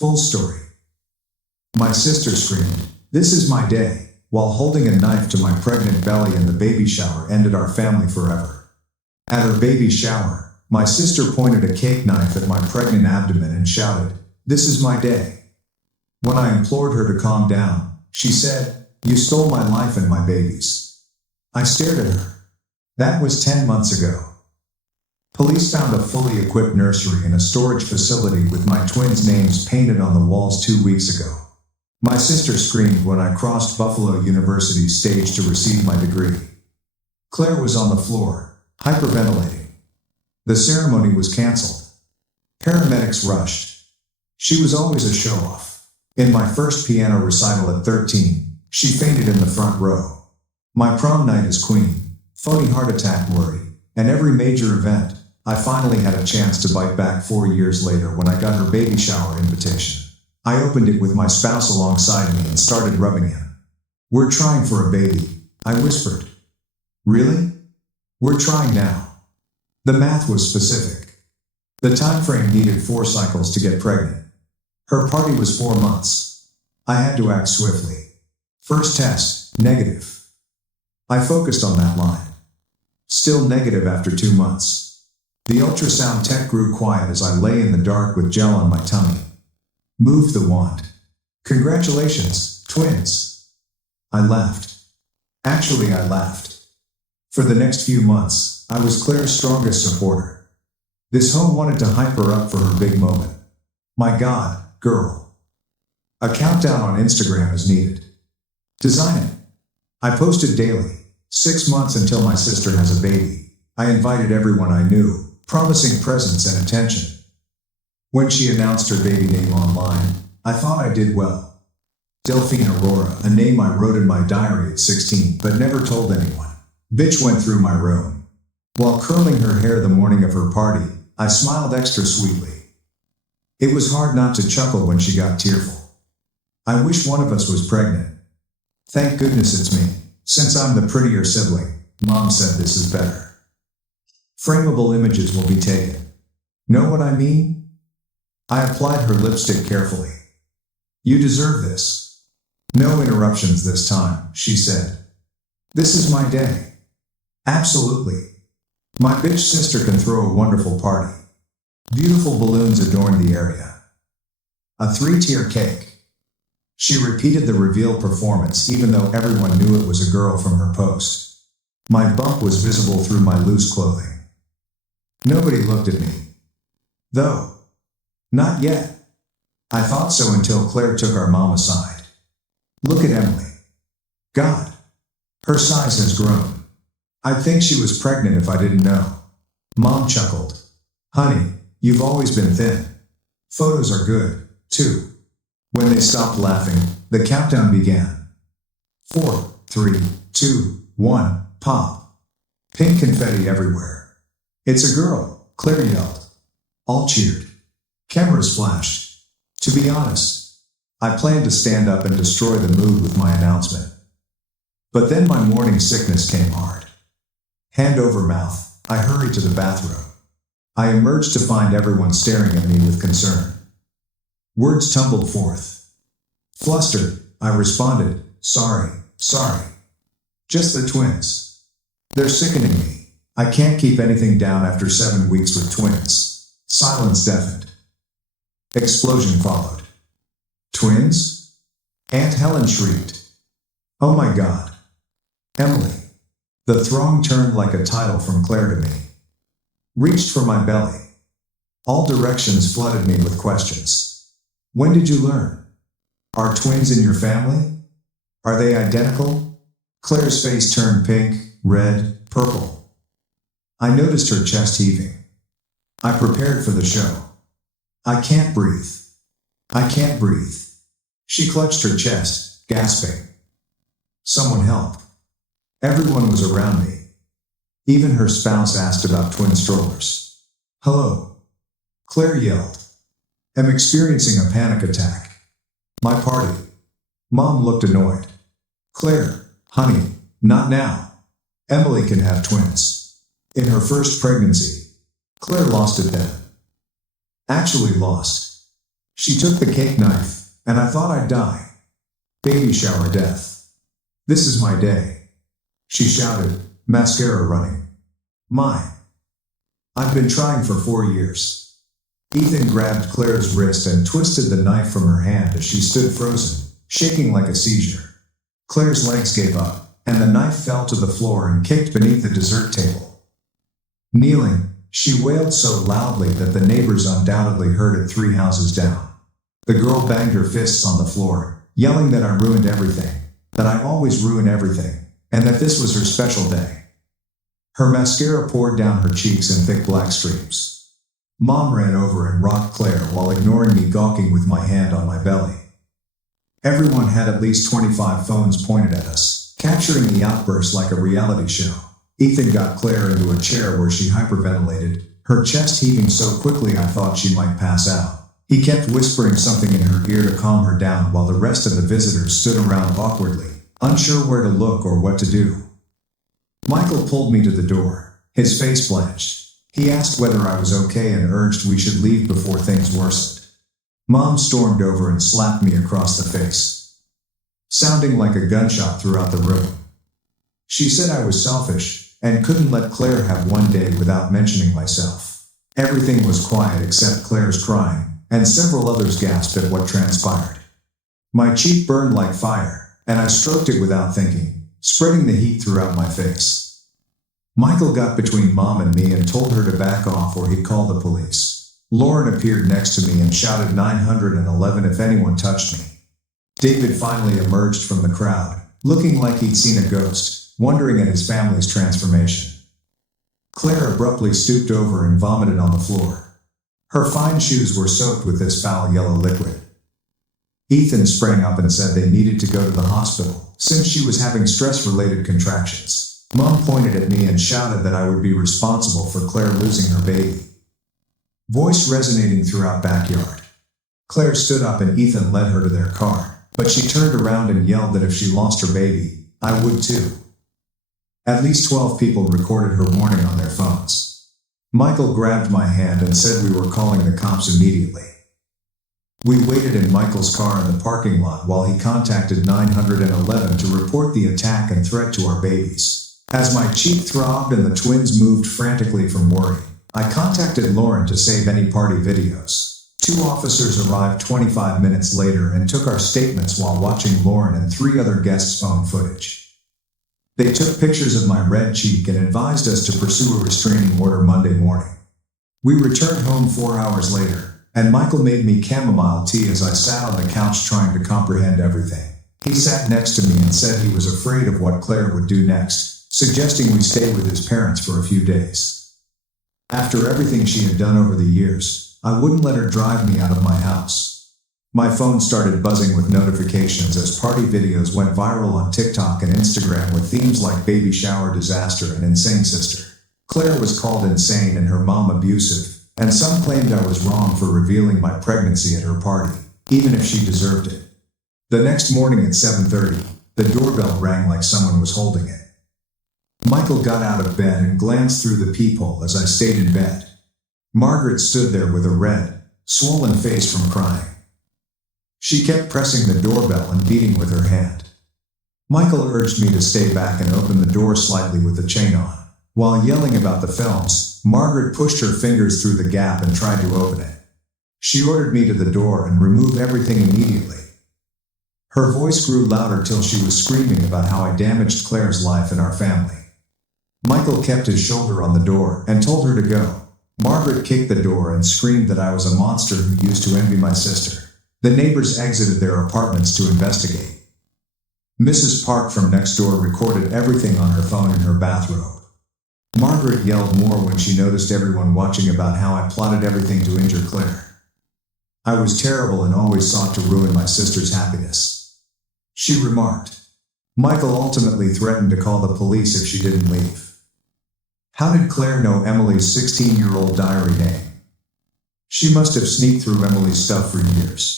Full story. My sister screamed, "This is my day," while holding a knife to my pregnant belly, and the baby shower ended our family forever. At her baby shower, my sister pointed a cake knife at my pregnant abdomen and shouted, "This is my day." When I implored her to calm down, she said, "You stole my life and my baby's." I stared at her. That was 10 months ago. Police found a fully equipped nursery and a storage facility with my twins' names painted on the walls 2 weeks ago. My sister screamed when I crossed Buffalo University's stage to receive my degree. Claire was on the floor, hyperventilating. The ceremony was canceled. Paramedics rushed. She was always a show-off. In my first piano recital at 13, she fainted in the front row. My prom night as queen, phony heart attack worry, and every major event, I finally had a chance to bite back 4 years later when I got her baby shower invitation. I opened it with my spouse alongside me and started rubbing him. "We're trying for a baby," I whispered. "Really?" "We're trying now." The math was specific. The time frame needed 4 cycles to get pregnant. Her party was 4 months. I had to act swiftly. First test, negative. I focused on that line. Still negative after 2 months. The ultrasound tech grew quiet as I lay in the dark with gel on my tummy. Moved the wand. "Congratulations, twins." I laughed. Actually, I laughed. For the next few months, I was Claire's strongest supporter. This home wanted to hype her up for her big moment. "My God, girl." A countdown on Instagram is needed. Design it. I posted daily. 6 months until my sister has a baby. I invited everyone I knew, promising presents and attention. When she announced her baby name online, I thought I did well. Delphine Aurora, a name I wrote in my diary at 16 but never told anyone. Bitch went through my room. While curling her hair the morning of her party, I smiled extra sweetly. It was hard not to chuckle when she got tearful. I wish one of us was pregnant. Thank goodness it's me. Since I'm the prettier sibling, Mom said this is better. Frameable images will be taken. Know what I mean? I applied her lipstick carefully. "You deserve this." "No interruptions this time," she said. "This is my day." "Absolutely. My bitch sister can throw a wonderful party." Beautiful balloons adorned the area. A 3-tier cake. She repeated the reveal performance even though everyone knew it was a girl from her post. My bump was visible through my loose clothing. Nobody looked at me. Though. Not yet. I thought so until Claire took our mom aside. "Look at Emily. God. Her size has grown. I'd think she was pregnant if I didn't know." Mom chuckled. "Honey, you've always been thin. Photos are good, too." When they stopped laughing, the countdown began. 4, 3, 2, 1, pop. Pink confetti everywhere. "It's a girl," Claire yelled. All cheered. Cameras flashed. To be honest, I planned to stand up and destroy the mood with my announcement. But then my morning sickness came hard. Hand over mouth, I hurried to the bathroom. I emerged to find everyone staring at me with concern. Words tumbled forth. Flustered, I responded, sorry. Just the twins. They're sickening me. I can't keep anything down after 7 weeks with twins." Silence deafened. Explosion followed. "Twins?" Aunt Helen shrieked. "Oh my God. Emily." The throng turned like a tidal from Claire to me. Reached for my belly. All directions flooded me with questions. "When did you learn? Are twins in your family? Are they identical?" Claire's face turned pink, red, purple. I noticed her chest heaving. I prepared for the show. I can't breathe. She clutched her chest, gasping. Someone help. Everyone was around me. Even her spouse asked about twin strollers. "Hello," Claire yelled. "I'm experiencing a panic attack." "My party." Mom looked annoyed. "Claire, honey, not now. Emily can have twins. In her first pregnancy. Claire lost it then. Actually lost. She took the cake knife, and I thought I'd die. Baby shower death. This is my day. She shouted, mascara running. Mine. I've been trying for 4 years. Ethan grabbed Claire's wrist and twisted the knife from her hand as she stood frozen, shaking like a seizure. Claire's legs gave up, and the knife fell to the floor and kicked beneath the dessert table. Kneeling, she wailed so loudly that the neighbors undoubtedly heard it 3 houses down. The girl banged her fists on the floor, yelling that I ruined everything, that I always ruin everything, and that this was her special day. Her mascara poured down her cheeks in thick black streams. Mom ran over and rocked Claire while ignoring me gawking with my hand on my belly. Everyone had at least 25 phones pointed at us, capturing the outburst like a reality show. Ethan got Claire into a chair where she hyperventilated, her chest heaving so quickly I thought she might pass out. He kept whispering something in her ear to calm her down while the rest of the visitors stood around awkwardly, unsure where to look or what to do. Michael pulled me to the door, his face blanched. He asked whether I was okay and urged we should leave before things worsened. Mom stormed over and slapped me across the face, sounding like a gunshot throughout the room. She said I was selfish and couldn't let Claire have one day without mentioning myself. Everything was quiet except Claire's crying, and several others gasped at what transpired. My cheek burned like fire, and I stroked it without thinking, spreading the heat throughout my face. Michael got between Mom and me and told her to back off or he'd call the police. Lauren appeared next to me and shouted 911 if anyone touched me. David finally emerged from the crowd, looking like he'd seen a ghost, wondering at his family's transformation. Claire abruptly stooped over and vomited on the floor. Her fine shoes were soaked with this foul yellow liquid. Ethan sprang up and said they needed to go to the hospital, since she was having stress-related contractions. Mom pointed at me and shouted that I would be responsible for Claire losing her baby. Voice resonating throughout backyard. Claire stood up and Ethan led her to their car, but she turned around and yelled that if she lost her baby, I would too. At least 12 people recorded her warning on their phones. Michael grabbed my hand and said we were calling the cops immediately. We waited in Michael's car in the parking lot while he contacted 911 to report the attack and threat to our babies. As my cheek throbbed and the twins moved frantically from worry, I contacted Lauren to save any party videos. 2 officers arrived 25 minutes later and took our statements while watching Lauren and 3 other guests' phone footage. They took pictures of my red cheek and advised us to pursue a restraining order Monday morning. We returned home 4 hours later, and Michael made me chamomile tea as I sat on the couch trying to comprehend everything. He sat next to me and said he was afraid of what Claire would do next, suggesting we stay with his parents for a few days. After everything she had done over the years, I wouldn't let her drive me out of my house. My phone started buzzing with notifications as party videos went viral on TikTok and Instagram with themes like baby shower disaster and insane sister. Claire was called insane and her mom abusive, and some claimed I was wrong for revealing my pregnancy at her party, even if she deserved it. The next morning at 7:30, the doorbell rang like someone was holding it. Michael got out of bed and glanced through the peephole as I stayed in bed. Margaret stood there with a red, swollen face from crying. She kept pressing the doorbell and beating with her hand. Michael urged me to stay back and open the door slightly with the chain on. While yelling about the films, Margaret pushed her fingers through the gap and tried to open it. She ordered me to the door and remove everything immediately. Her voice grew louder till she was screaming about how I damaged Claire's life and our family. Michael kept his shoulder on the door and told her to go. Margaret kicked the door and screamed that I was a monster who used to envy my sister. The neighbors exited their apartments to investigate. Mrs. Park from next door recorded everything on her phone in her bathrobe. Margaret yelled more when she noticed everyone watching about how I plotted everything to injure Claire. I was terrible and always sought to ruin my sister's happiness. She remarked. Michael ultimately threatened to call the police if she didn't leave. How did Claire know Emily's 16-year-old diary name? She must have sneaked through Emily's stuff for years.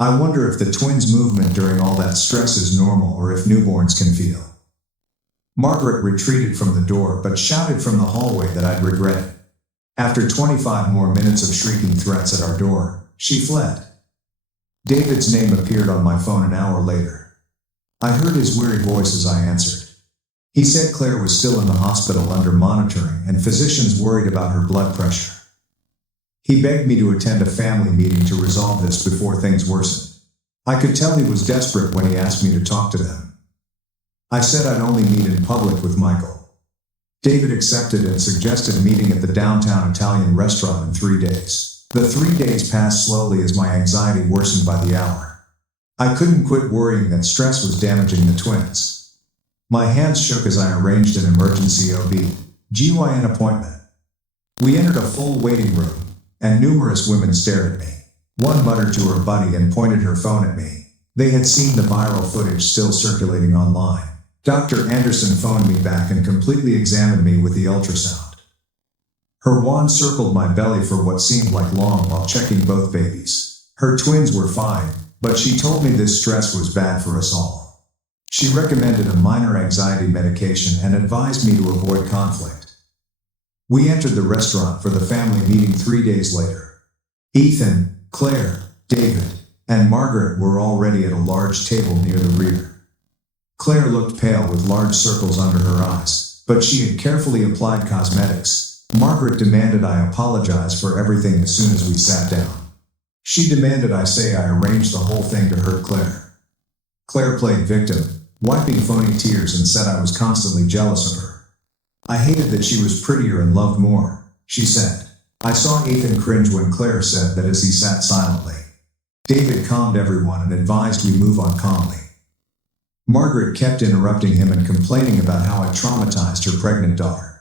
I wonder if the twins' movement during all that stress is normal or if newborns can feel. Margaret retreated from the door but shouted from the hallway that I'd regret it. After 25 more minutes of shrieking threats at our door, she fled. David's name appeared on my phone an hour later. I heard his weary voice as I answered. He said Claire was still in the hospital under monitoring and physicians worried about her blood pressure. He begged me to attend a family meeting to resolve this before things worsened. I could tell he was desperate when he asked me to talk to them. I said I'd only meet in public with Michael. David accepted and suggested meeting at the downtown Italian restaurant in 3 days. The 3 days passed slowly as my anxiety worsened by the hour. I couldn't quit worrying that stress was damaging the twins. My hands shook as I arranged an emergency OB/GYN appointment. We entered a full waiting room, and numerous women stared at me. One muttered to her buddy and pointed her phone at me. They had seen the viral footage still circulating online. Dr. Anderson phoned me back and completely examined me with the ultrasound. Her wand circled my belly for what seemed like long while checking both babies. Her twins were fine, but she told me this stress was bad for us all. She recommended a minor anxiety medication and advised me to avoid conflict. We entered the restaurant for the family meeting 3 days later. Ethan, Claire, David, and Margaret were already at a large table near the rear. Claire looked pale with large circles under her eyes, but she had carefully applied cosmetics. Margaret demanded I apologize for everything as soon as we sat down. She demanded I say I arranged the whole thing to hurt Claire. Claire played victim, wiping phony tears, and said I was constantly jealous of her. I hated that she was prettier and loved more, she said. I saw Ethan cringe when Claire said that as he sat silently. David calmed everyone and advised we move on calmly. Margaret kept interrupting him and complaining about how I traumatized her pregnant daughter.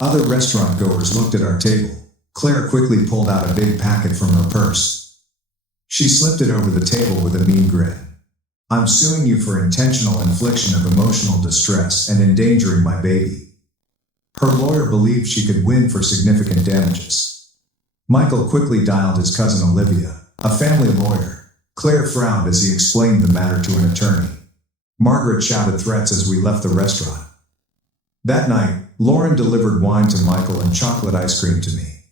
Other restaurant goers looked at our table. Claire quickly pulled out a big packet from her purse. She slipped it over the table with a mean grin. I'm suing you for intentional infliction of emotional distress and endangering my baby. Her lawyer believed she could win for significant damages. Michael quickly dialed his cousin Olivia, a family lawyer. Claire frowned as he explained the matter to an attorney. Margaret shouted threats as we left the restaurant. That night, Lauren delivered wine to Michael and chocolate ice cream to me.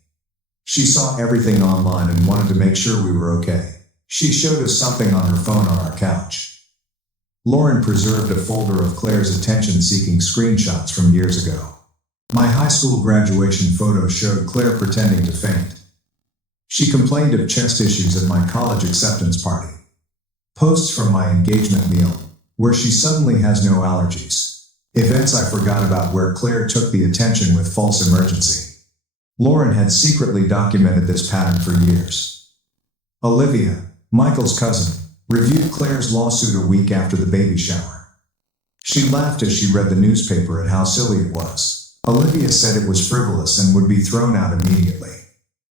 She saw everything online and wanted to make sure we were okay. She showed us something on her phone on our couch. Lauren preserved a folder of Claire's attention-seeking screenshots from years ago. My high school graduation photo showed Claire pretending to faint. She complained of chest issues at my college acceptance party. Posts from my engagement meal, where she suddenly has no allergies. Events I forgot about where Claire took the attention with false emergency. Lauren had secretly documented this pattern for years. Olivia, Michael's cousin, reviewed Claire's lawsuit a week after the baby shower. She laughed as she read the newspaper at how silly it was. Olivia said it was frivolous and would be thrown out immediately.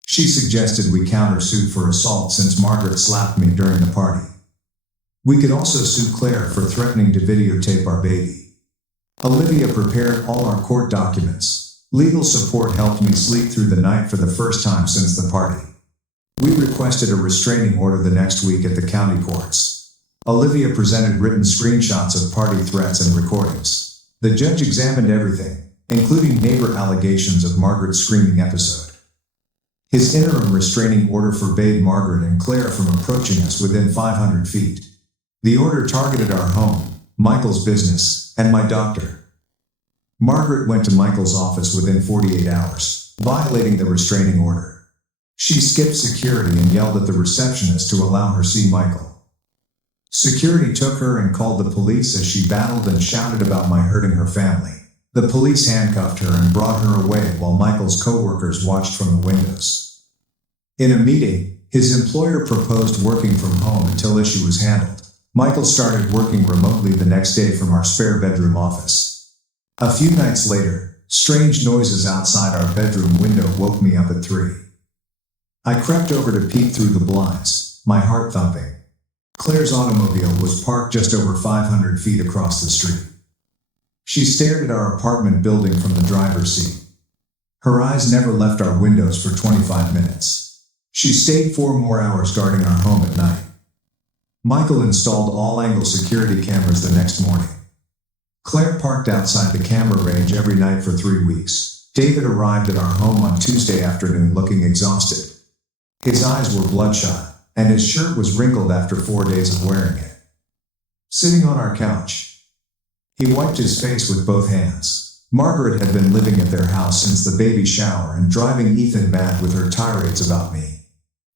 She suggested we countersuit for assault since Margaret slapped me during the party. We could also sue Claire for threatening to videotape our baby. Olivia prepared all our court documents. Legal support helped me sleep through the night for the first time since the party. We requested a restraining order the next week at the county courts. Olivia presented written screenshots of party threats and recordings. The judge examined everything, including neighbor allegations of Margaret's screaming episode. His interim restraining order forbade Margaret and Claire from approaching us within 500 feet. The order targeted our home, Michael's business, and my doctor. Margaret went to Michael's office within 48 hours, violating the restraining order. She skipped security and yelled at the receptionist to allow her see Michael. Security took her and called the police as she battled and shouted about my hurting her family. The police handcuffed her and brought her away while Michael's co-workers watched from the windows. In a meeting, his employer proposed working from home until issue was handled. Michael started working remotely the next day from our spare bedroom office. A few nights later, strange noises outside our bedroom window woke me up at 3. I crept over to peek through the blinds, my heart thumping. Claire's automobile was parked just over 500 feet across the street. She stared at our apartment building from the driver's seat. Her eyes never left our windows for 25 minutes. She stayed 4 more hours guarding our home at night. Michael installed all-angle security cameras the next morning. Claire parked outside the camera range every night for 3 weeks. David arrived at our home on Tuesday afternoon looking exhausted. His eyes were bloodshot. and his shirt was wrinkled after 4 days of wearing it. Sitting on our couch, he wiped his face with both hands. Margaret had been living at their house since the baby shower and driving Ethan mad with her tirades about me.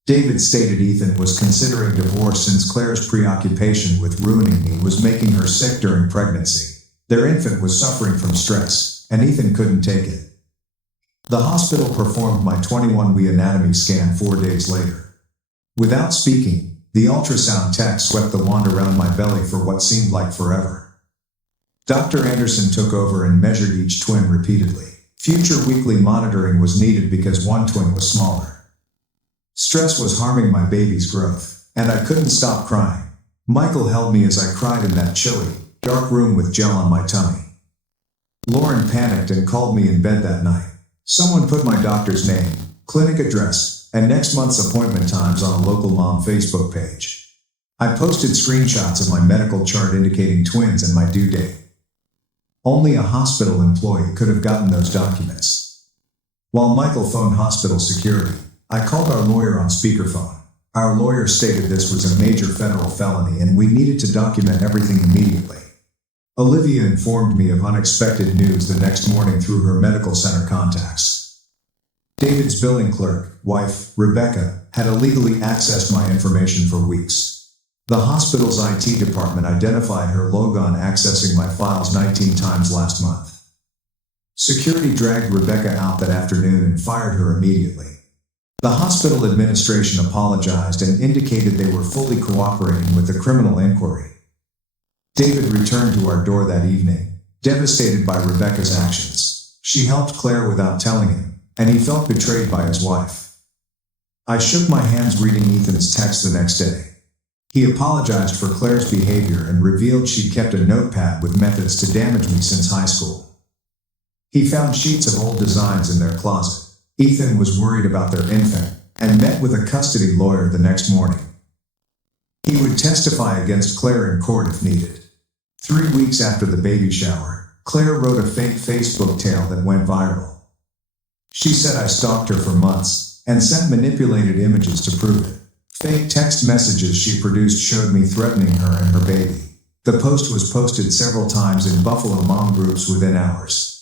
David stated Ethan was considering divorce since Claire's preoccupation with ruining me was making her sick during pregnancy. Their infant was suffering from stress, and Ethan couldn't take it. The hospital performed my 21-week anatomy scan 4 days later. Without speaking, the ultrasound tech swept the wand around my belly for what seemed like forever. Dr. Anderson took over and measured each twin repeatedly. Future weekly monitoring was needed because one twin was smaller. Stress was harming my baby's growth, and I couldn't stop crying. Michael held me as I cried in that chilly, dark room with gel on my tummy. Lauren panicked and called me in bed that night. Someone put my doctor's name, clinic address, and next month's appointment times on a local mom Facebook page. I posted screenshots of my medical chart indicating twins and my due date. Only a hospital employee could have gotten those documents. While Michael phoned hospital security, I called our lawyer on speakerphone. Our lawyer stated this was a major federal felony and we needed to document everything immediately. Olivia informed me of unexpected news the next morning through her medical center contacts. David's billing clerk, wife, Rebecca, had illegally accessed my information for weeks. The hospital's IT department identified her logon accessing my files 19 times last month. Security dragged Rebecca out that afternoon and fired her immediately. The hospital administration apologized and indicated they were fully cooperating with the criminal inquiry. David returned to our door that evening, devastated by Rebecca's actions. She helped Claire without telling him, and he felt betrayed by his wife. I shook my hands reading Ethan's text the next day. He apologized for Claire's behavior and revealed she'd kept a notepad with methods to damage me since high school. He found sheets of old designs in their closet. Ethan was worried about their infant and met with a custody lawyer the next morning. He would testify against Claire in court if needed. 3 weeks after the baby shower, Claire wrote a fake Facebook tale that went viral. She said I stalked her for months and sent manipulated images to prove it. Fake text messages she produced showed me threatening her and her baby. The post was posted several times in Buffalo mom groups within hours.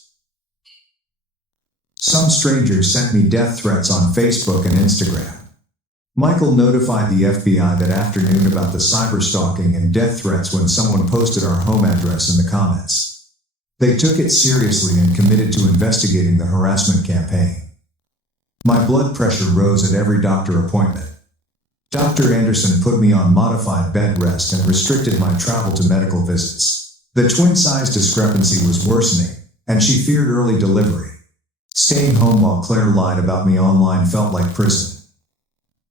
Some strangers sent me death threats on Facebook and Instagram. Michael notified the FBI that afternoon about the cyberstalking and death threats when someone posted our home address in the comments. They took it seriously and committed to investigating the harassment campaign. My blood pressure rose at every doctor appointment. Dr. Anderson put me on modified bed rest and restricted my travel to medical visits. The twin size discrepancy was worsening, and she feared early delivery. Staying home while Claire lied about me online felt like prison.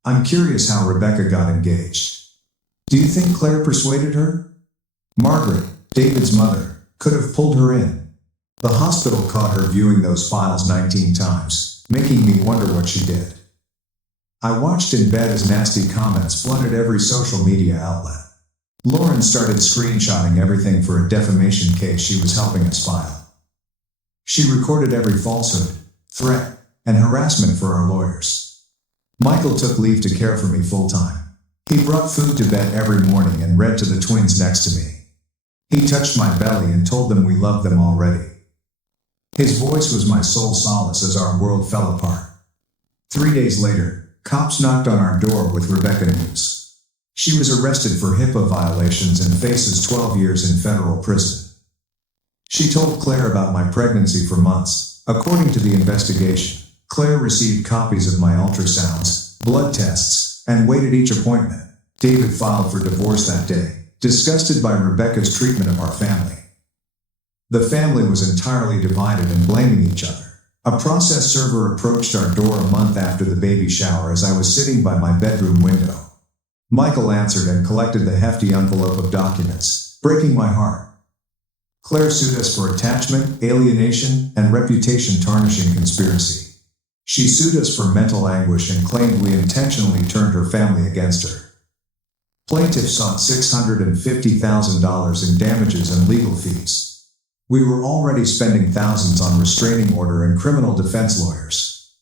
I'm curious how Rebecca got engaged. Do you think Claire persuaded her? Margaret, David's mother, could have pulled her in. The hospital caught her viewing those files 19 times, making me wonder what she did. I watched in bed as nasty comments flooded every social media outlet. Lauren started screenshotting everything for a defamation case she was helping us file. She recorded every falsehood, threat, and harassment for our lawyers. Michael took leave to care for me full-time. He brought food to bed every morning and read to the twins next to me. He touched my belly and told them we loved them already. His voice was my sole solace as our world fell apart. 3 days later, cops knocked on our door with Rebecca news. She was arrested for HIPAA violations and faces 12 years in federal prison. She told Claire about my pregnancy for months. According to the investigation, Claire received copies of my ultrasounds, blood tests, and waited each appointment. David filed for divorce that day, disgusted by Rebecca's treatment of our family. The family was entirely divided and blaming each other. A process server approached our door a month after the baby shower as I was sitting by my bedroom window. Michael answered and collected the hefty envelope of documents, breaking my heart. Claire sued us for attachment, alienation, and reputation tarnishing conspiracy. She sued us for mental anguish and claimed we intentionally turned her family against her. Plaintiff sought $650,000 in damages and legal fees. We were already spending thousands on restraining order and criminal defense lawyers.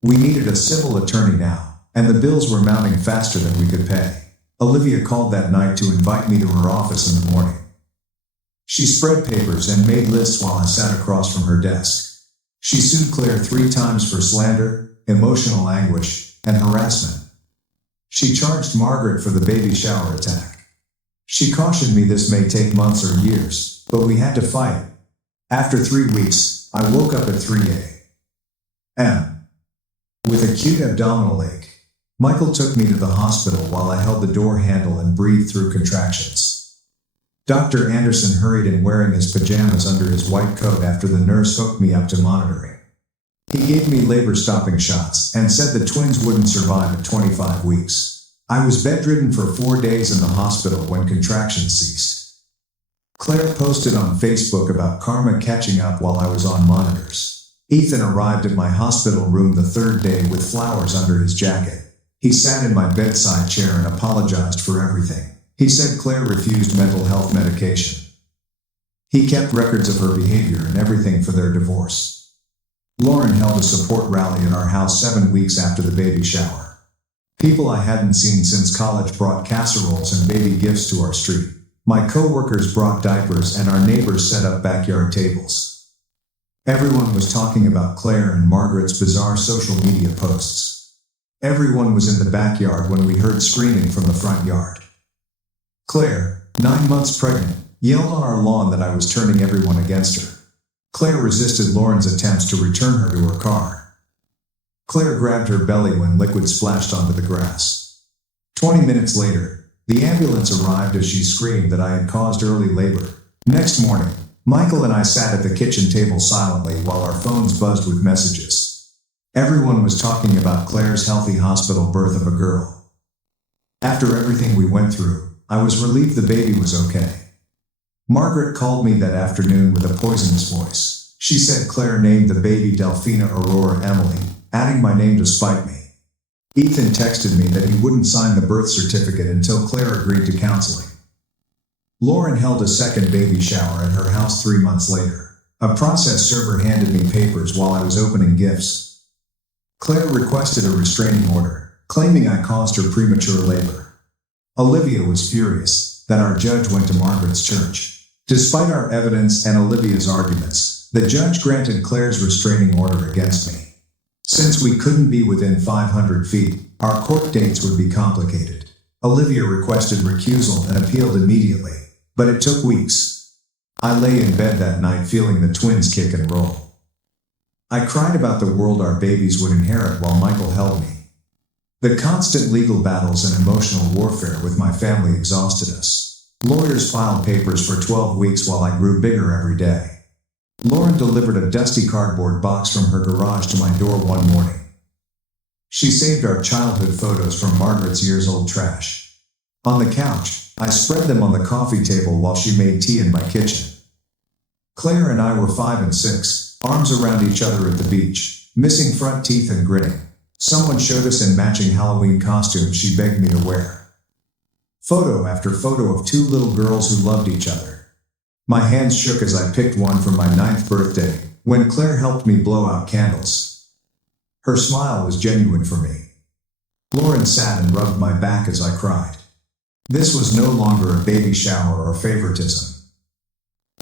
We needed a civil attorney now. and the bills were mounting faster than we could pay. Olivia called that night to invite me to her office in the morning. She spread papers and made lists while I sat across from her desk. She sued Claire 3 times for slander, emotional anguish, and harassment. She charged Margaret for the baby shower attack. She cautioned me this may take months or years, but we had to fight. After 3 weeks, I woke up at 3 a.m. with acute abdominal ache. Michael took me to the hospital while I held the door handle and breathed through contractions. Dr. Anderson hurried in wearing his pajamas under his white coat after the nurse hooked me up to monitoring. He gave me labor-stopping shots and said the twins wouldn't survive at 25 weeks. I was bedridden for 4 days in the hospital when contractions ceased. Claire posted on Facebook about karma catching up while I was on monitors. Ethan arrived at my hospital room the 3rd day with flowers under his jacket. He sat in my bedside chair and apologized for everything. He said Claire refused mental health medication. He kept records of her behavior and everything for their divorce. Lauren held a support rally at our house 7 weeks after the baby shower. People I hadn't seen since college brought casseroles and baby gifts to our street. My co-workers brought diapers and our neighbors set up backyard tables. Everyone was talking about Claire and Margaret's bizarre social media posts. Everyone was in the backyard when we heard screaming from the front yard. Claire, 9 months pregnant, yelled on our lawn that I was turning everyone against her. Claire resisted Lauren's attempts to return her to her car. Claire grabbed her belly when liquid splashed onto the grass. 20 minutes later, the ambulance arrived as she screamed that I had caused early labor. Next morning, Michael and I sat at the kitchen table silently while our phones buzzed with messages. Everyone was talking about Claire's healthy hospital birth of a girl. After everything we went through, I was relieved the baby was okay. Margaret called me that afternoon with a poisonous voice. She said Claire named the baby Delphina Aurora Emily, adding my name to spite me. Ethan texted me that he wouldn't sign the birth certificate until Claire agreed to counseling. Lauren held a second baby shower at her house 3 months later. A process server handed me papers while I was opening gifts. Claire requested a restraining order, claiming I caused her premature labor. Olivia was furious that our judge went to Margaret's church. Despite our evidence and Olivia's arguments, the judge granted Claire's restraining order against me. Since we couldn't be within 500 feet, our court dates would be complicated. Olivia requested recusal and appealed immediately, but it took weeks. I lay in bed that night feeling the twins kick and roll. I cried about the world our babies would inherit while Michael held me. The constant legal battles and emotional warfare with my family exhausted us. Lawyers filed papers for 12 weeks while I grew bigger every day. Lauren delivered a dusty cardboard box from her garage to my door one morning. She saved our childhood photos from Margaret's years-old trash. On the couch, I spread them on the coffee table while she made tea in my kitchen. Claire and I were 5 and 6, arms around each other at the beach, missing front teeth and grinning. Someone showed us in matching Halloween costumes she begged me to wear. Photo after photo of 2 little girls who loved each other. My hands shook as I picked one for my 9th birthday, when Claire helped me blow out candles. Her smile was genuine for me. Lauren sat and rubbed my back as I cried. This was no longer a baby shower or favoritism.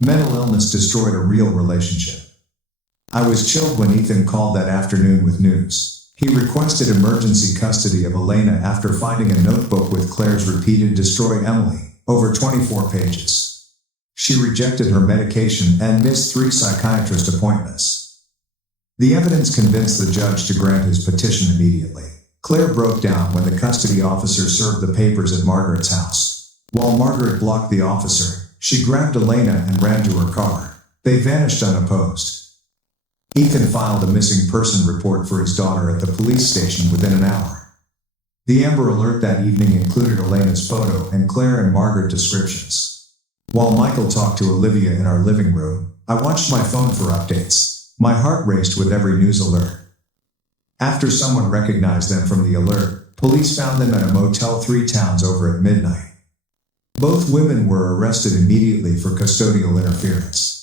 Mental illness destroyed a real relationship. I was chilled when Ethan called that afternoon with news. He requested emergency custody of Elena after finding a notebook with Claire's repeated "Destroy Emily" over 24 pages. She rejected her medication and missed 3 psychiatrist appointments. The evidence convinced the judge to grant his petition immediately. Claire broke down when the custody officer served the papers at Margaret's house. While Margaret blocked the officer, she grabbed Elena and ran to her car. They vanished unopposed. Ethan filed a missing person report for his daughter at the police station within an hour. The Amber Alert that evening included Elena's photo and Claire and Margaret descriptions. While Michael talked to Olivia in our living room, I watched my phone for updates. My heart raced with every news alert. After someone recognized them from the alert, police found them at a motel 3 towns over at midnight. Both women were arrested immediately for custodial interference.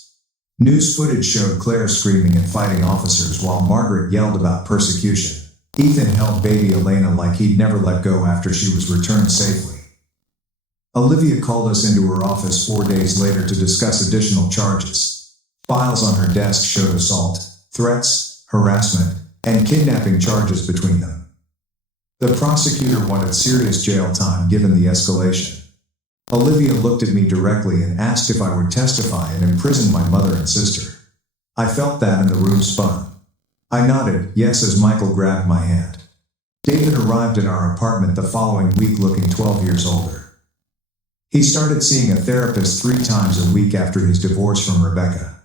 News footage showed Claire screaming and fighting officers while Margaret yelled about persecution. Ethan held baby Elena like he'd never let go after she was returned safely. Olivia called us into her office 4 days later to discuss additional charges. Files on her desk showed assault, threats, harassment, and kidnapping charges between them. The prosecutor wanted serious jail time given the escalation. Olivia looked at me directly and asked if I would testify and imprison my mother and sister. I felt that and the room spun. I nodded, yes, as Michael grabbed my hand. David arrived at our apartment the following week looking 12 years older. He started seeing a therapist 3 times a week after his divorce from Rebecca.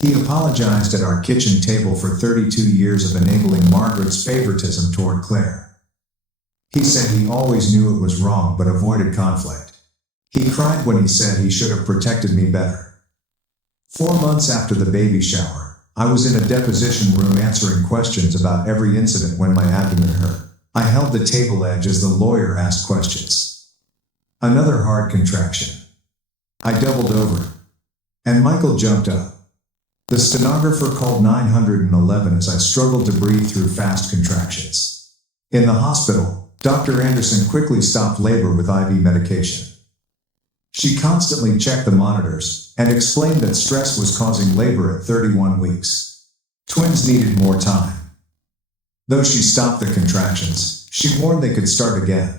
He apologized at our kitchen table for 32 years of enabling Margaret's favoritism toward Claire. He said he always knew it was wrong but avoided conflict. He cried when he said he should have protected me better. 4 months after the baby shower, I was in a deposition room answering questions about every incident when my abdomen hurt. I held the table edge as the lawyer asked questions. Another hard contraction. I doubled over. And Michael jumped up. The stenographer called 911 as I struggled to breathe through fast contractions. In the hospital, Dr. Anderson quickly stopped labor with IV medication. She constantly checked the monitors and explained that stress was causing labor at 31 weeks. Twins needed more time. Though she stopped the contractions, she warned they could start again.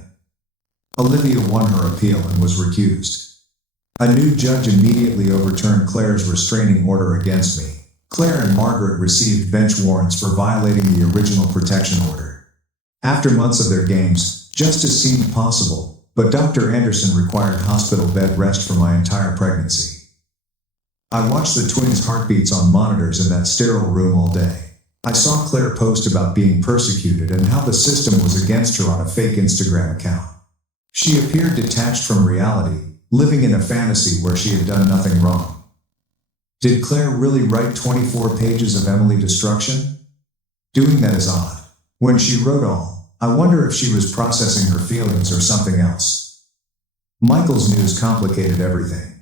Olivia won her appeal and was recused. A new judge immediately overturned Claire's restraining order against me. Claire and Margaret received bench warrants for violating the original protection order. After months of their games, justice seemed possible, but Dr. Anderson required hospital bed rest for my entire pregnancy. I watched the twins' heartbeats on monitors in that sterile room all day. I saw Claire post about being persecuted and how the system was against her on a fake Instagram account. She appeared detached from reality, living in a fantasy where she had done nothing wrong. Did Claire really write 24 pages of Emily destruction? Doing that is odd. When she wrote all, I wonder if she was processing her feelings or something else. Michael's news complicated everything.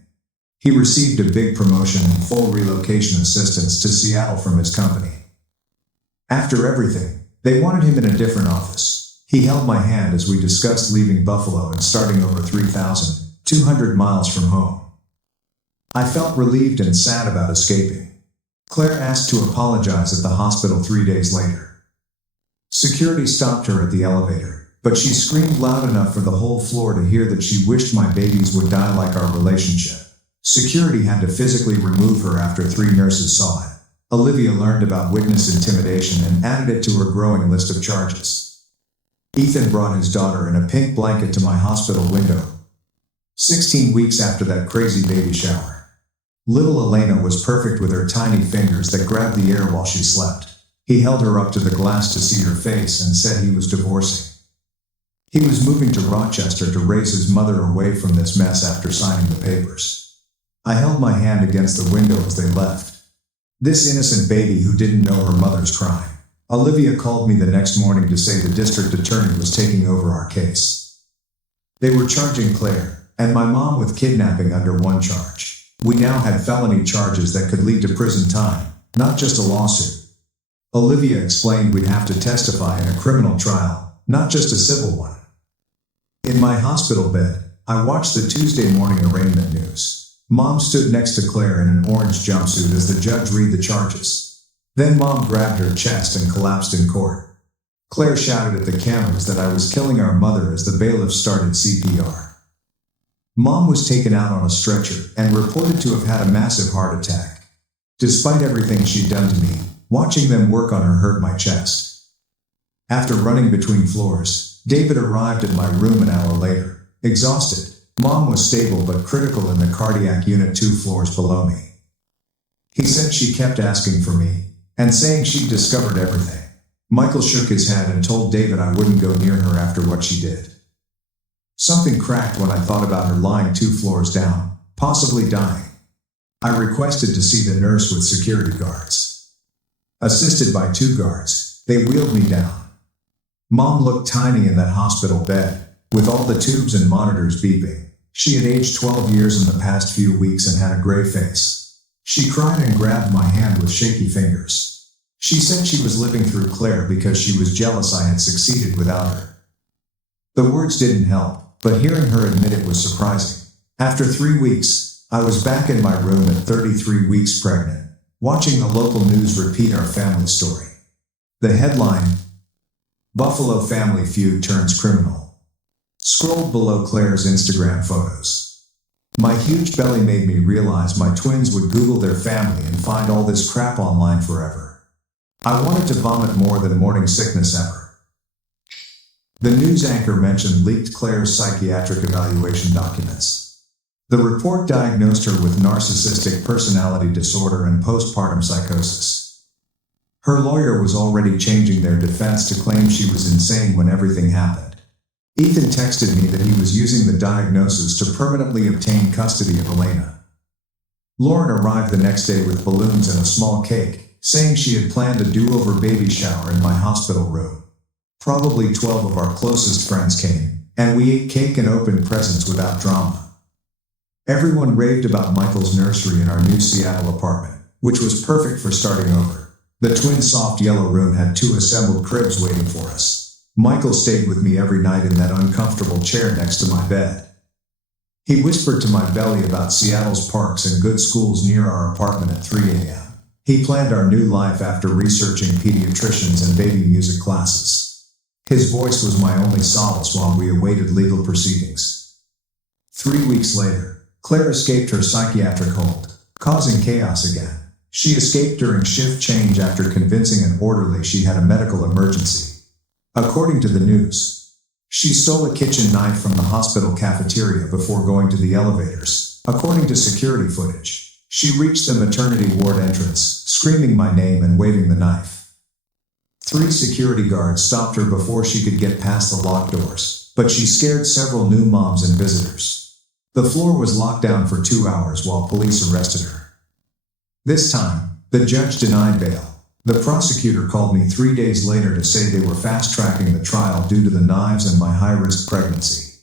He received a big promotion and full relocation assistance to Seattle from his company. After everything, they wanted him in a different office. He held my hand as we discussed leaving Buffalo and starting over 3,200 miles from home. I felt relieved and sad about escaping. Claire asked to apologize at the hospital 3 days later. Security stopped her at the elevator, but she screamed loud enough for the whole floor to hear that she wished my babies would die like our relationship. Security had to physically remove her after 3 nurses saw it. Olivia learned about witness intimidation and added it to her growing list of charges. Ethan brought his daughter in a pink blanket to my hospital window. 16 weeks after that crazy baby shower. Little Elena was perfect with her tiny fingers that grabbed the air while she slept. He held her up to the glass to see her face and said he was divorcing. He was moving to Rochester to raise his mother away from this mess after signing the papers. I held my hand against the window as they left. This innocent baby who didn't know her mother's crime. Olivia called me the next morning to say the district attorney was taking over our case. They were charging Claire and my mom with kidnapping under one charge. We now had felony charges that could lead to prison time, not just a lawsuit. Olivia explained we'd have to testify in a criminal trial, not just a civil one. In my hospital bed, I watched the Tuesday morning arraignment news. Mom stood next to Claire in an orange jumpsuit as the judge read the charges. Then Mom grabbed her chest and collapsed in court. Claire shouted at the cameras that I was killing our mother as the bailiff started CPR. Mom was taken out on a stretcher and reported to have had a massive heart attack. Despite everything she'd done to me, watching them work on her hurt my chest. After running between floors, David arrived at my room an hour later, exhausted. Mom was stable but critical in the cardiac unit 2 floors below me. He said she kept asking for me, and saying she'd discovered everything. Michael shook his head and told David I wouldn't go near her after what she did. Something cracked when I thought about her lying 2 floors down, possibly dying. I requested to see the nurse with security guards. Assisted by 2 guards, they wheeled me down. Mom looked tiny in that hospital bed, with all the tubes and monitors beeping. She had aged 12 years in the past few weeks and had a gray face. She cried and grabbed my hand with shaky fingers. She said she was living through Claire because she was jealous I had succeeded without her. The words didn't help, but hearing her admit it was surprising. After 3 weeks, I was back in my room at 33 weeks pregnant, watching the local news repeat our family story. The headline, Buffalo Family Feud Turns Criminal, scrolled below Claire's Instagram photos. My huge belly made me realize my twins would Google their family and find all this crap online forever. I wanted to vomit more than morning sickness ever. The news anchor mentioned leaked Claire's psychiatric evaluation documents. The report diagnosed her with narcissistic personality disorder and postpartum psychosis. Her lawyer was already changing their defense to claim she was insane when everything happened. Ethan texted me that he was using the diagnosis to permanently obtain custody of Elena. Lauren arrived the next day with balloons and a small cake, saying she had planned a do-over baby shower in my hospital room. Probably 12 of our closest friends came, and we ate cake and opened presents without drama. Everyone raved about Michael's nursery in our new Seattle apartment, which was perfect for starting over. The twin soft yellow room had 2 assembled cribs waiting for us. Michael stayed with me every night in that uncomfortable chair next to my bed. He whispered to my belly about Seattle's parks and good schools near our apartment at 3 a.m. He planned our new life after researching pediatricians and baby music classes. His voice was my only solace while we awaited legal proceedings. 3 weeks later, Claire escaped her psychiatric hold, causing chaos again. She escaped during shift change after convincing an orderly she had a medical emergency. According to the news, she stole a kitchen knife from the hospital cafeteria before going to the elevators. According to security footage, she reached the maternity ward entrance, screaming my name and waving the knife. 3 security guards stopped her before she could get past the locked doors, but she scared several new moms and visitors. The floor was locked down for 2 hours while police arrested her. This time, the judge denied bail. The prosecutor called me 3 days later to say they were fast-tracking the trial due to the knives and my high-risk pregnancy.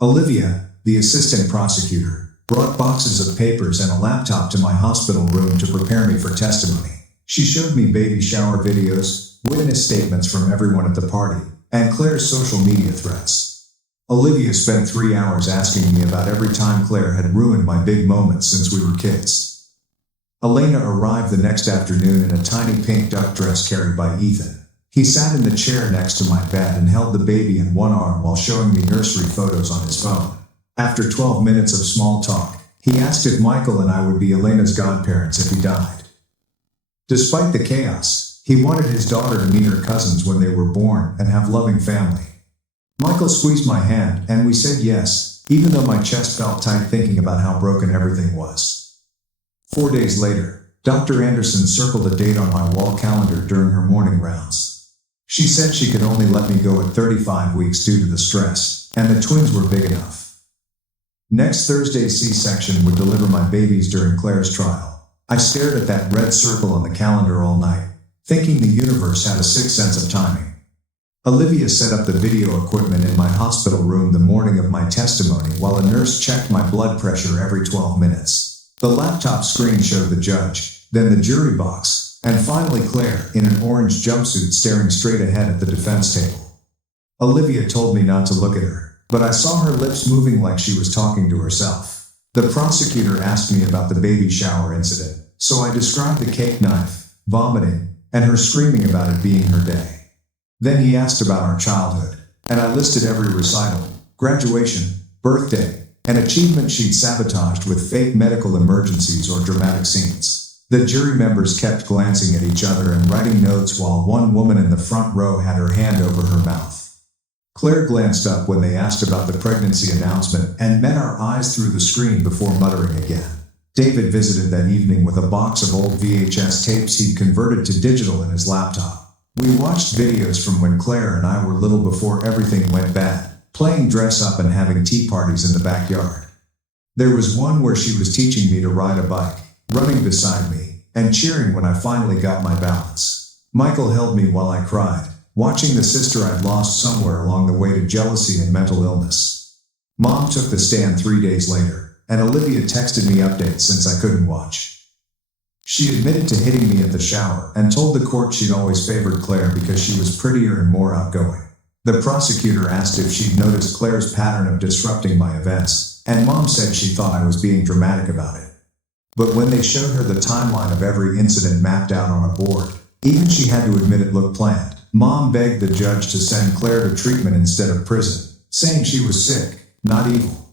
Olivia, the assistant prosecutor, brought boxes of papers and a laptop to my hospital room to prepare me for testimony. She showed me baby shower videos, witness statements from everyone at the party, and Claire's social media threats. Olivia spent 3 hours asking me about every time Claire had ruined my big moments since we were kids. Elena arrived the next afternoon in a tiny pink duck dress carried by Ethan. He sat in the chair next to my bed and held the baby in one arm while showing me nursery photos on his phone. After 12 minutes of small talk, he asked if Michael and I would be Elena's godparents if he died. Despite the chaos, he wanted his daughter to meet her cousins when they were born and have loving family. Michael squeezed my hand and we said yes, even though my chest felt tight thinking about how broken everything was. 4 days later, Dr. Anderson circled a date on my wall calendar during her morning rounds. She said she could only let me go at 35 weeks due to the stress, and the twins were big enough. Next Thursday's C-section would deliver my babies during Claire's trial. I stared at that red circle on the calendar all night, thinking the universe had a sixth sense of timing. Olivia set up the video equipment in my hospital room the morning of my testimony while a nurse checked my blood pressure every 12 minutes. The laptop screen showed the judge, then the jury box, and finally Claire in an orange jumpsuit staring straight ahead at the defense table. Olivia told me not to look at her, but I saw her lips moving like she was talking to herself. The prosecutor asked me about the baby shower incident, so I described the cake knife, vomiting, and her screaming about it being her day. Then he asked about our childhood, and I listed every recital, graduation, birthday, an achievement she'd sabotaged with fake medical emergencies or dramatic scenes. The jury members kept glancing at each other and writing notes while one woman in the front row had her hand over her mouth. Claire glanced up when they asked about the pregnancy announcement and met our eyes through the screen before muttering again. David visited that evening with a box of old VHS tapes he'd converted to digital in his laptop. We watched videos from when Claire and I were little before everything went bad. Playing dress-up and having tea parties in the backyard. There was one where she was teaching me to ride a bike, running beside me, and cheering when I finally got my balance. Michael held me while I cried, watching the sister I'd lost somewhere along the way to jealousy and mental illness. Mom took the stand 3 days later, and Olivia texted me updates since I couldn't watch. She admitted to hitting me at the shower and told the court she'd always favored Claire because she was prettier and more outgoing. The prosecutor asked if she'd noticed Claire's pattern of disrupting my events, and Mom said she thought I was being dramatic about it. But when they showed her the timeline of every incident mapped out on a board, even she had to admit it looked planned. Mom begged the judge to send Claire to treatment instead of prison, saying she was sick, not evil.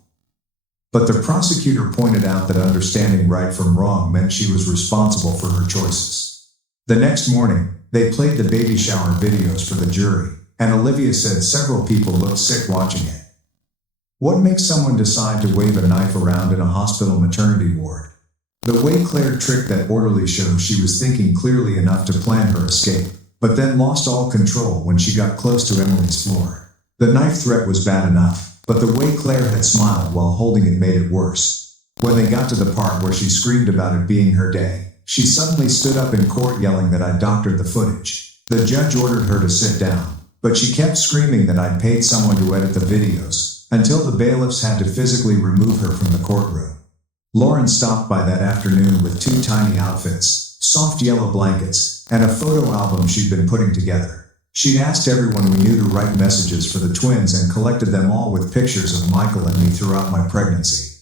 But the prosecutor pointed out that understanding right from wrong meant she was responsible for her choices. The next morning, they played the baby shower videos for the jury, and Olivia said several people looked sick watching it. What makes someone decide to wave a knife around in a hospital maternity ward? The way Claire tricked that orderly shows she was thinking clearly enough to plan her escape, but then lost all control when she got close to Emily's floor. The knife threat was bad enough, but the way Claire had smiled while holding it made it worse. When they got to the part where she screamed about it being her day, she suddenly stood up in court yelling that I'd doctored the footage. The judge ordered her to sit down, but she kept screaming that I'd paid someone to edit the videos, until the bailiffs had to physically remove her from the courtroom. Lauren stopped by that afternoon with 2 tiny outfits, soft yellow blankets, and a photo album she'd been putting together. She'd asked everyone we knew to write messages for the twins and collected them all with pictures of Michael and me throughout my pregnancy.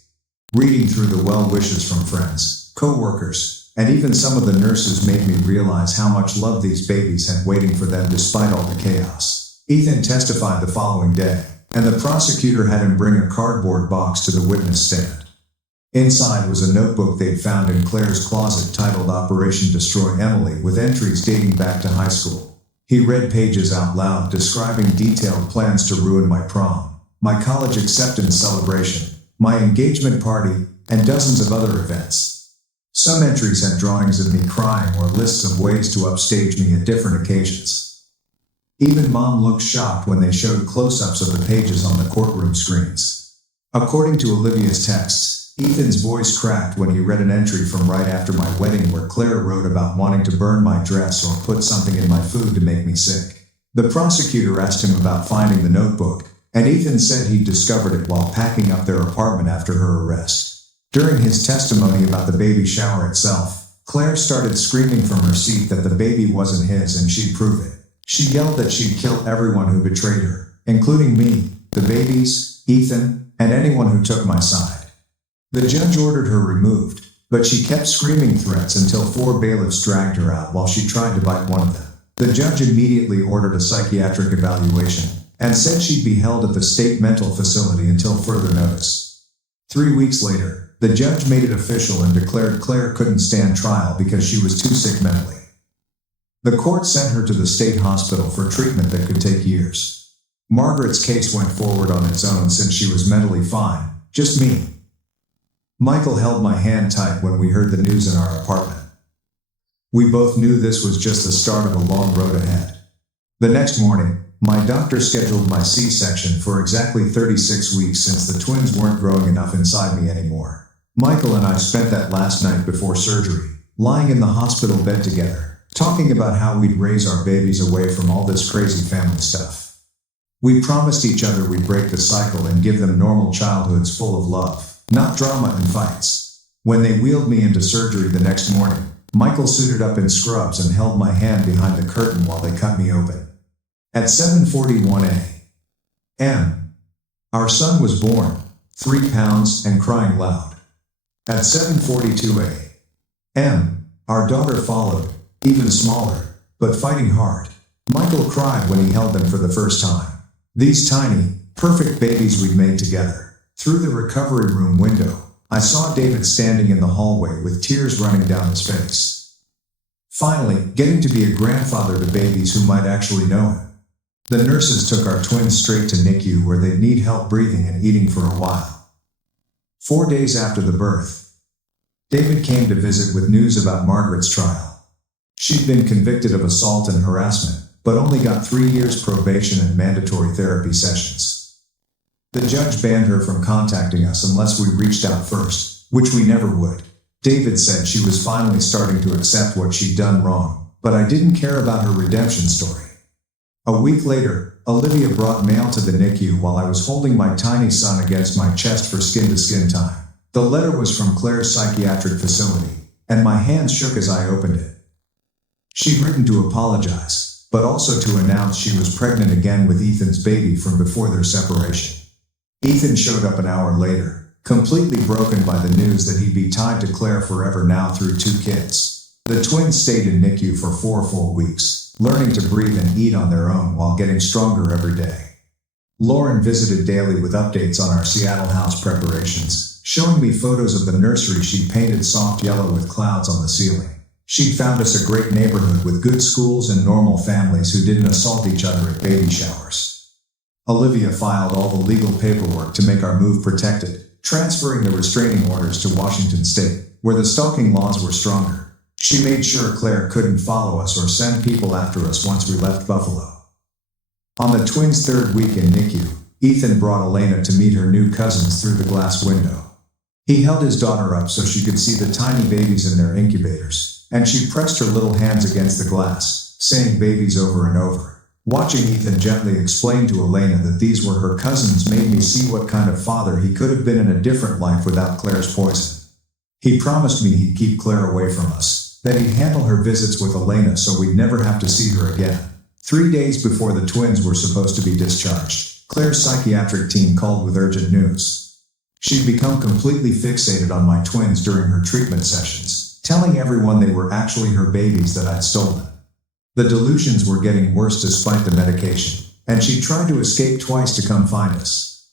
Reading through the well wishes from friends, co-workers, and even some of the nurses made me realize how much love these babies had waiting for them despite all the chaos. Ethan testified the following day, and the prosecutor had him bring a cardboard box to the witness stand. Inside was a notebook they'd found in Claire's closet titled Operation Destroy Emily, with entries dating back to high school. He read pages out loud describing detailed plans to ruin my prom, my college acceptance celebration, my engagement party, and dozens of other events. Some entries had drawings of me crying or lists of ways to upstage me at different occasions. Even Mom looked shocked when they showed close-ups of the pages on the courtroom screens. According to Olivia's texts, Ethan's voice cracked when he read an entry from right after my wedding where Claire wrote about wanting to burn my dress or put something in my food to make me sick. The prosecutor asked him about finding the notebook, and Ethan said he'd discovered it while packing up their apartment after her arrest. During his testimony about the baby shower itself, Claire started screaming from her seat that the baby wasn't his and she'd prove it. She yelled that she'd kill everyone who betrayed her, including me, the babies, Ethan, and anyone who took my side. The judge ordered her removed, but she kept screaming threats until 4 bailiffs dragged her out while she tried to bite one of them. The judge immediately ordered a psychiatric evaluation and said she'd be held at the state mental facility until further notice. 3 weeks later, the judge made it official and declared Claire couldn't stand trial because she was too sick mentally. The court sent her to the state hospital for treatment that could take years. Margaret's case went forward on its own since she was mentally fine, just me. Michael held my hand tight when we heard the news in our apartment. We both knew this was just the start of a long road ahead. The next morning, my doctor scheduled my C-section for exactly 36 weeks since the twins weren't growing enough inside me anymore. Michael and I spent that last night before surgery, lying in the hospital bed together, talking about how we'd raise our babies away from all this crazy family stuff. We promised each other we'd break the cycle and give them normal childhoods full of love, not drama and fights. When they wheeled me into surgery the next morning, Michael suited up in scrubs and held my hand behind the curtain while they cut me open. At 7:41 a.m., our son was born, 3 pounds and crying loud. At 7:42 a.m., our daughter followed, even smaller, but fighting hard. Michael cried when he held them for the first time. These tiny, perfect babies we'd made together. Through the recovery room window, I saw David standing in the hallway with tears running down his face. Finally, getting to be a grandfather to babies who might actually know him. The nurses took our twins straight to NICU where they'd need help breathing and eating for a while. 4 days after the birth, David came to visit with news about Margaret's trial. She'd been convicted of assault and harassment, but only got 3 years probation and mandatory therapy sessions. The judge banned her from contacting us unless we reached out first, which we never would. David said she was finally starting to accept what she'd done wrong, but I didn't care about her redemption story. A week later, Olivia brought mail to the NICU while I was holding my tiny son against my chest for skin-to-skin time. The letter was from Claire's psychiatric facility, and my hands shook as I opened it. She'd written to apologize, but also to announce she was pregnant again with Ethan's baby from before their separation. Ethan showed up an hour later, completely broken by the news that he'd be tied to Claire forever now through 2 kids. The twins stayed in NICU for 4 full weeks, learning to breathe and eat on their own while getting stronger every day. Lauren visited daily with updates on our Seattle house preparations, showing me photos of the nursery she'd painted soft yellow with clouds on the ceiling. She'd found us a great neighborhood with good schools and normal families who didn't assault each other at baby showers. Olivia filed all the legal paperwork to make our move protected, transferring the restraining orders to Washington State, where the stalking laws were stronger. She made sure Claire couldn't follow us or send people after us once we left Buffalo. On the twins' 3rd week in NICU, Ethan brought Elena to meet her new cousins through the glass window. He held his daughter up so she could see the tiny babies in their incubators, and she pressed her little hands against the glass, saying babies over and over. Watching Ethan gently explain to Elena that these were her cousins made me see what kind of father he could have been in a different life without Claire's poison. He promised me he'd keep Claire away from us, that he'd handle her visits with Elena so we'd never have to see her again. 3 days before the twins were supposed to be discharged, Claire's psychiatric team called with urgent news. She'd become completely fixated on my twins during her treatment sessions, telling everyone they were actually her babies that I'd stolen. The delusions were getting worse despite the medication, and she tried to escape twice to come find us.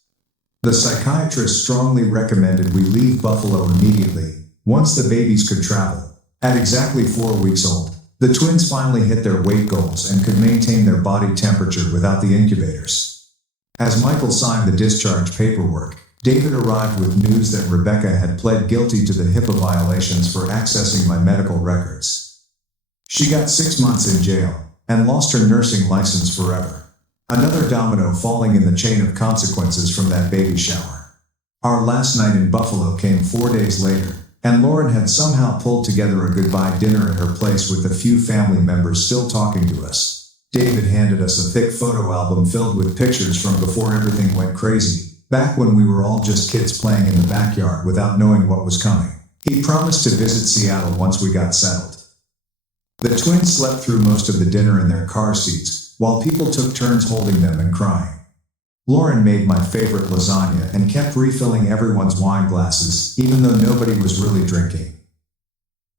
The psychiatrist strongly recommended we leave Buffalo immediately, once the babies could travel. At exactly 4 weeks old, the twins finally hit their weight goals and could maintain their body temperature without the incubators. As Michael signed the discharge paperwork, David arrived with news that Rebecca had pled guilty to the HIPAA violations for accessing my medical records. She got 6 months in jail and lost her nursing license forever. Another domino falling in the chain of consequences from that baby shower. Our last night in Buffalo came 4 days later, and Lauren had somehow pulled together a goodbye dinner at her place with a few family members still talking to us. David handed us a thick photo album filled with pictures from before everything went crazy, back when we were all just kids playing in the backyard without knowing what was coming. He promised to visit Seattle once we got settled. The twins slept through most of the dinner in their car seats, while people took turns holding them and crying. Lauren made my favorite lasagna and kept refilling everyone's wine glasses, even though nobody was really drinking.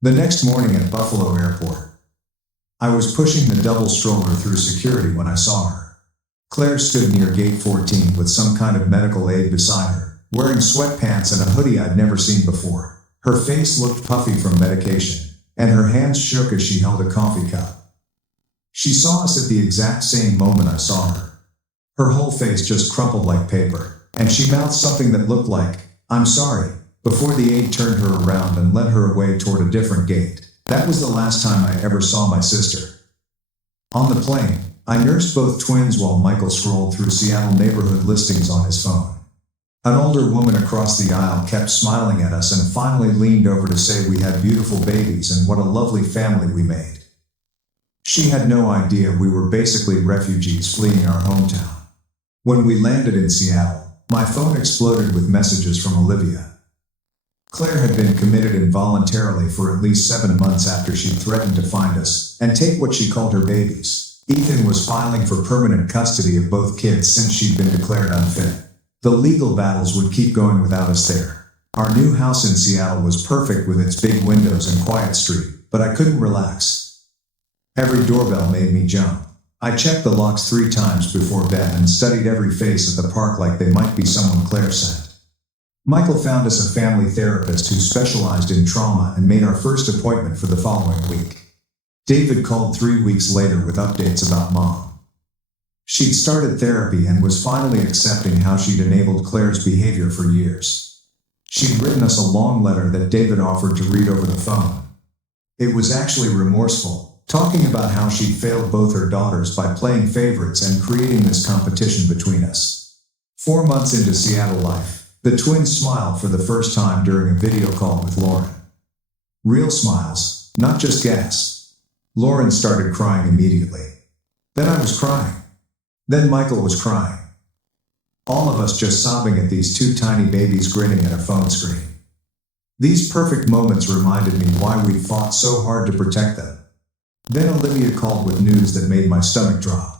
The next morning at Buffalo Airport, I was pushing the double stroller through security when I saw her. Claire stood near gate 14 with some kind of medical aid beside her, wearing sweatpants and a hoodie I'd never seen before. Her face looked puffy from medication, and her hands shook as she held a coffee cup. She saw us at the exact same moment I saw her. Her whole face just crumpled like paper, and she mouthed something that looked like, "I'm sorry," before the aide turned her around and led her away toward a different gate. That was the last time I ever saw my sister. On the plane, I nursed both twins while Michael scrolled through Seattle neighborhood listings on his phone. An older woman across the aisle kept smiling at us and finally leaned over to say we had beautiful babies and what a lovely family we made. She had no idea we were basically refugees fleeing our hometown. When we landed in Seattle, my phone exploded with messages from Olivia. Claire had been committed involuntarily for at least 7 months after she threatened to find us and take what she called her babies. Ethan was filing for permanent custody of both kids since she'd been declared unfit. The legal battles would keep going without us there. Our new house in Seattle was perfect with its big windows and quiet street, but I couldn't relax. Every doorbell made me jump. I checked the locks 3 times before bed and studied every face at the park like they might be someone Claire sent. Michael found us a family therapist who specialized in trauma and made our first appointment for the following week. David called 3 weeks later with updates about Mom. She'd started therapy and was finally accepting how she'd enabled Claire's behavior for years. She'd written us a long letter that David offered to read over the phone. It was actually remorseful, talking about how she'd failed both her daughters by playing favorites and creating this competition between us. 4 months into Seattle life, the twins smiled for the first time during a video call with Lauren. Real smiles, not just gas. Lauren started crying immediately. Then I was crying. Then Michael was crying. All of us just sobbing at these 2 tiny babies grinning at a phone screen. These perfect moments reminded me why we fought so hard to protect them. Then Olivia called with news that made my stomach drop.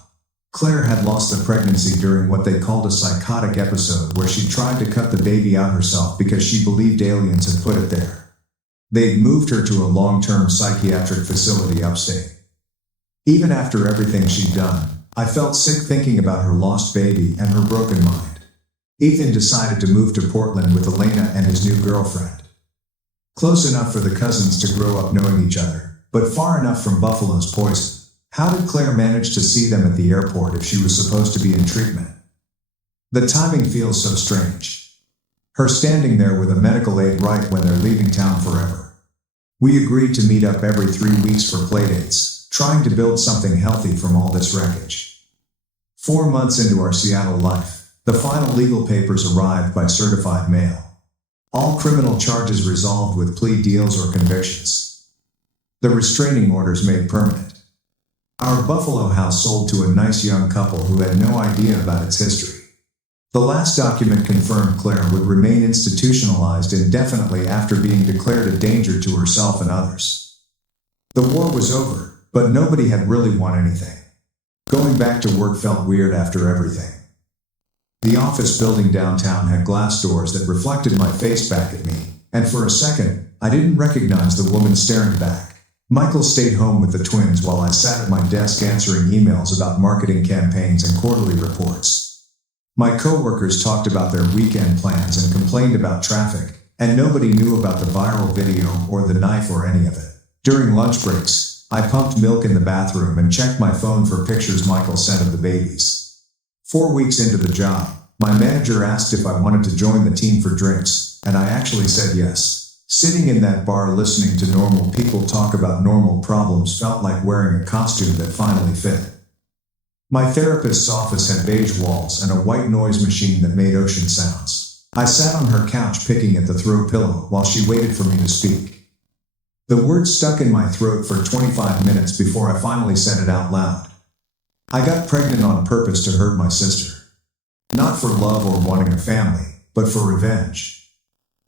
Claire had lost the pregnancy during what they called a psychotic episode where she tried to cut the baby out herself because she believed aliens had put it there. They'd moved her to a long-term psychiatric facility upstate. Even after everything she'd done, I felt sick thinking about her lost baby and her broken mind. Ethan decided to move to Portland with Elena and his new girlfriend. Close enough for the cousins to grow up knowing each other, but far enough from Buffalo's poison. How did Claire manage to see them at the airport if she was supposed to be in treatment? The timing feels so strange. Her standing there with a medical aid right when they're leaving town forever. We agreed to meet up every 3 weeks for playdates, trying to build something healthy from all this wreckage. 4 months into our Seattle life, the final legal papers arrived by certified mail. All criminal charges resolved with plea deals or convictions. The restraining orders made permanent. Our Buffalo house sold to a nice young couple who had no idea about its history. The last document confirmed Claire would remain institutionalized indefinitely after being declared a danger to herself and others. The war was over, but nobody had really won anything. Going back to work felt weird after everything. The office building downtown had glass doors that reflected my face back at me, and for a second, I didn't recognize the woman staring back. Michael stayed home with the twins while I sat at my desk answering emails about marketing campaigns and quarterly reports. My coworkers talked about their weekend plans and complained about traffic, and nobody knew about the viral video or the knife or any of it. During lunch breaks, I pumped milk in the bathroom and checked my phone for pictures Michael sent of the babies. 4 weeks into the job, my manager asked if I wanted to join the team for drinks, and I actually said yes. Sitting in that bar listening to normal people talk about normal problems felt like wearing a costume that finally fit. My therapist's office had beige walls and a white noise machine that made ocean sounds. I sat on her couch picking at the throw pillow while she waited for me to speak. The words stuck in my throat for 25 minutes before I finally said it out loud. I got pregnant on purpose to hurt my sister. Not for love or wanting a family, but for revenge.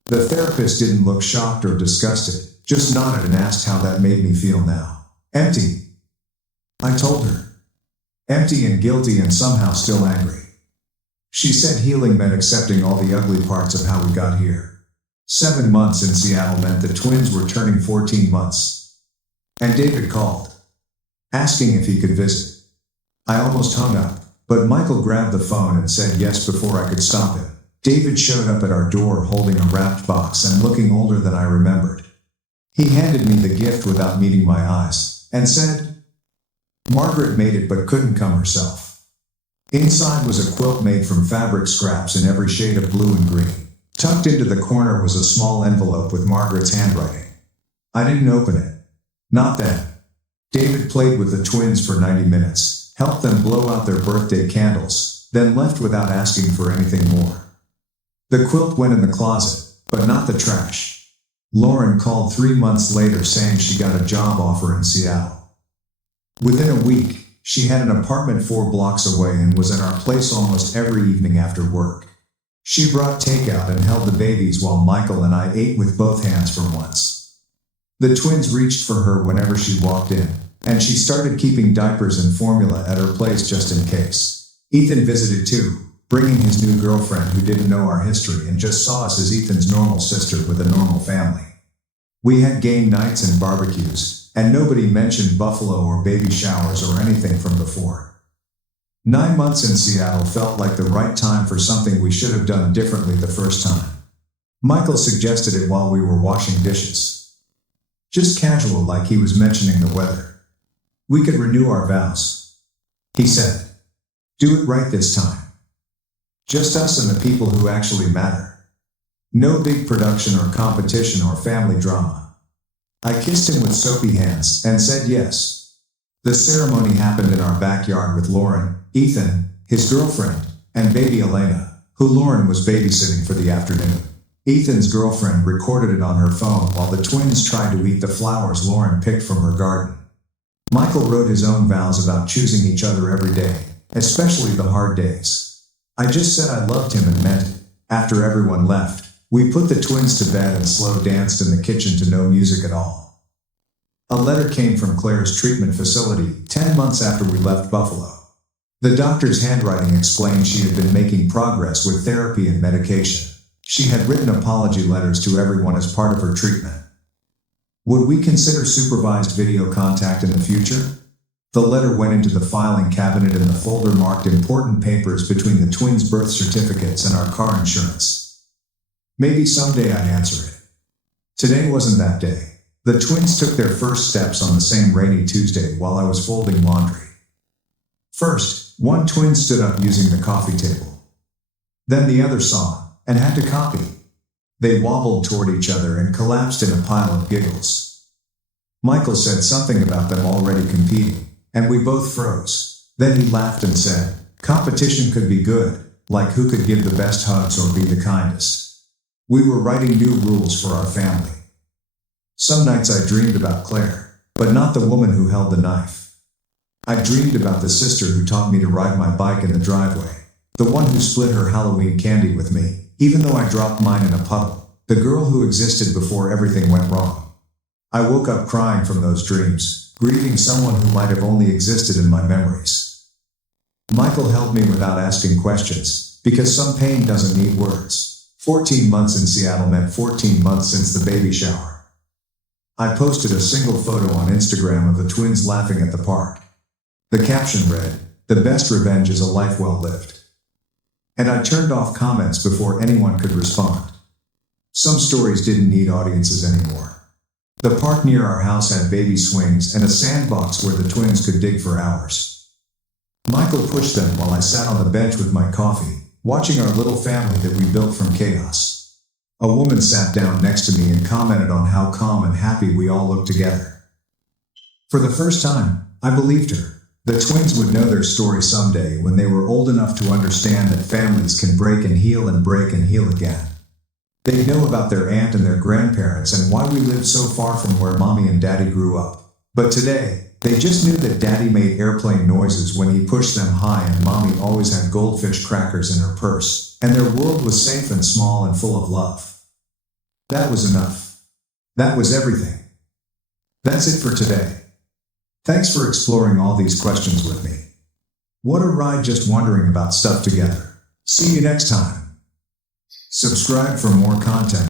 The therapist didn't look shocked or disgusted, just nodded and asked how that made me feel now. Empty. I told her. Empty and guilty and somehow still angry. She said healing meant accepting all the ugly parts of how we got here. 7 months in Seattle meant the twins were turning 14 months. And David called, asking if he could visit. I almost hung up, but Michael grabbed the phone and said yes before I could stop him. David showed up at our door holding a wrapped box and looking older than I remembered. He handed me the gift without meeting my eyes, and said, "Margaret made it but couldn't come herself." Inside was a quilt made from fabric scraps in every shade of blue and green. Tucked into the corner was a small envelope with Margaret's handwriting. I didn't open it. Not then. David played with the twins for 90 minutes, helped them blow out their birthday candles, then left without asking for anything more. The quilt went in the closet, but not the trash. Lauren called 3 months later saying she got a job offer in Seattle. Within a week, she had an apartment 4 blocks away and was at our place almost every evening after work. She brought takeout and held the babies while Michael and I ate with both hands for once. The twins reached for her whenever she walked in, and she started keeping diapers and formula at her place just in case. Ethan visited too, bringing his new girlfriend who didn't know our history and just saw us as Ethan's normal sister with a normal family. We had game nights and barbecues, and nobody mentioned Buffalo or baby showers or anything from before. 9 months in Seattle felt like the right time for something we should have done differently the first time. Michael suggested it while we were washing dishes. Just casual, like he was mentioning the weather. We could renew our vows. He said, "Do it right this time. Just us and the people who actually matter. No big production or competition or family drama." I kissed him with soapy hands and said yes. The ceremony happened in our backyard with Lauren, Ethan, his girlfriend, and baby Elena, who Lauren was babysitting for the afternoon. Ethan's girlfriend recorded it on her phone while the twins tried to eat the flowers Lauren picked from her garden. Michael wrote his own vows about choosing each other every day, especially the hard days. I just said I loved him and meant it. After everyone left, We put the twins to bed and slow danced in the kitchen to no music at all. A letter came from Claire's treatment facility, 10 months after we left Buffalo. The doctor's handwriting explained she had been making progress with therapy and medication. She had written apology letters to everyone as part of her treatment. Would we consider supervised video contact in the future? The letter went into the filing cabinet in the folder marked important papers between the twins' birth certificates and our car insurance. Maybe someday I'd answer it. Today wasn't that day. The twins took their first steps on the same rainy Tuesday while I was folding laundry. First, one twin stood up using the coffee table. Then the other saw and had to copy. They wobbled toward each other and collapsed in a pile of giggles. Michael said something about them already competing, and we both froze. Then he laughed and said, "Competition could be good, like who could give the best hugs or be the kindest." We were writing new rules for our family. Some nights I dreamed about Claire, but not the woman who held the knife. I dreamed about the sister who taught me to ride my bike in the driveway, the one who split her Halloween candy with me, even though I dropped mine in a puddle, the girl who existed before everything went wrong. I woke up crying from those dreams, grieving someone who might have only existed in my memories. Michael held me without asking questions, because some pain doesn't need words. 14 months in Seattle meant 14 months since the baby shower. I posted a single photo on Instagram of the twins laughing at the park. The caption read, "The best revenge is a life well lived." And I turned off comments before anyone could respond. Some stories didn't need audiences anymore. The park near our house had baby swings and a sandbox where the twins could dig for hours. Michael pushed them while I sat on the bench with my coffee, watching our little family that we built from chaos. A woman sat down next to me and commented on how calm and happy we all looked together. For the first time, I believed her. The twins would know their story someday when they were old enough to understand that families can break and heal again. They'd know about their aunt and their grandparents and why we lived so far from where Mommy and Daddy grew up. But today, they just knew that Daddy made airplane noises when he pushed them high and Mommy always had goldfish crackers in her purse, and their world was safe and small and full of love. That was enough. That was everything. That's it for today. Thanks for exploring all these questions with me. What a ride just wondering about stuff together. See you next time. Subscribe for more content.